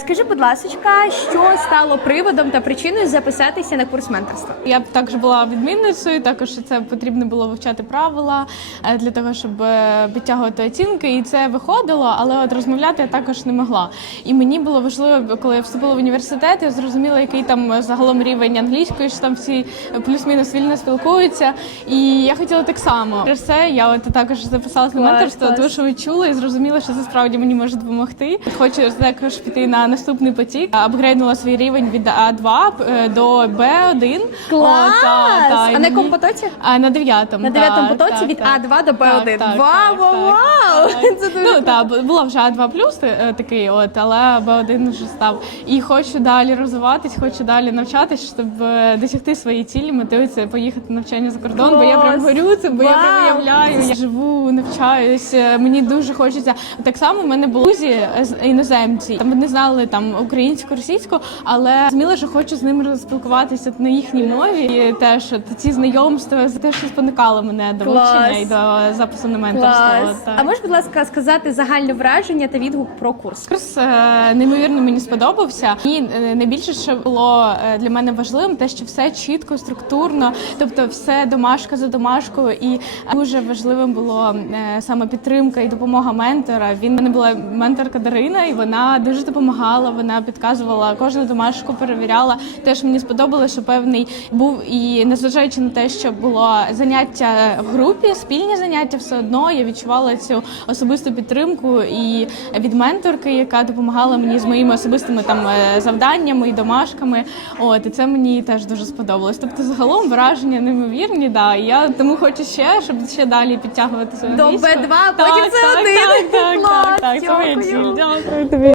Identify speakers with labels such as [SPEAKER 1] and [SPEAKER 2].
[SPEAKER 1] Скажи, будь ласка, що стало приводом та причиною записатися на курс менторства?
[SPEAKER 2] Я також була відмінницею, також це потрібно було вивчати правила е, для того, щоб е, підтягувати оцінки, і це виходило, але от розмовляти я також не могла. І мені було важливо, коли я вступила в університет, я зрозуміла, який там е, загалом рівень англійської, що там всі плюс-мінус вільно спілкуються. І я хотіла так само. Через це я от також записалася на менторство, тому що відчула і зрозуміла, що це справді мені може допомогти. Хочу також піти на наступний потік. Апгрейднула свій рівень від А2 е, до Б1.
[SPEAKER 1] Клас!
[SPEAKER 2] О, та, та,
[SPEAKER 1] а на якому потоці?
[SPEAKER 2] А на дев'ятому.
[SPEAKER 1] На дев'ятому потоці від. А2 до Б1.
[SPEAKER 2] Так, так,
[SPEAKER 1] Вау, вау, вау! Це дуже
[SPEAKER 2] Ну так, бу- була вже А2 плюс е, такий, от, але Б1 вже став. І хочу далі розвиватись, хочу далі навчатись, щоб е, досягти своєї цілі. Це поїхати на навчання за кордон, бо я прям горю це, бо я прям уявляю. Я живу, навчаюсь. е, Мені дуже хочеться. Так само в мене були друзі іноземці. Там вони знали там українську, російську, але зміла, що хочу з ними спілкуватися на їхній мові. І теж от ці знайомства те, що спонукало мене до
[SPEAKER 1] Клас!
[SPEAKER 2] вивчення і до запису на менторство.
[SPEAKER 1] Клас.
[SPEAKER 2] Так.
[SPEAKER 1] А можеш, будь ласка, сказати загальне враження та відгук про курс?
[SPEAKER 2] Курс е, неймовірно мені сподобався. І е, найбільше, що було е, для мене важливим, те, що все чітко, структурно, тобто все домашка за домашкою. І дуже важливим було е, саме підтримка і допомога ментора. Він мене була менторка Дарина, і вона дуже допомагала. Вона підказувала кожну домашку, перевіряла. Теж мені сподобалося, що певний був і незважаючи на те, що було заняття в групі, спільні заняття, все одно я відчувала цю особисту підтримку і від менторки, яка допомагала мені з моїми особистими там е, завданнями і домашками. От і це мені теж дуже сподобалось. Тобто, загалом враження неймовірні, да. І я тому хочу ще, щоб ще далі підтягувати свою
[SPEAKER 1] До
[SPEAKER 2] англійську.
[SPEAKER 1] Б2, потім
[SPEAKER 2] Так,
[SPEAKER 1] це
[SPEAKER 2] так,
[SPEAKER 1] один.
[SPEAKER 2] Так, так,
[SPEAKER 1] так,
[SPEAKER 2] так, так, це моя
[SPEAKER 1] дякую.
[SPEAKER 2] ціль. Дякую тобі.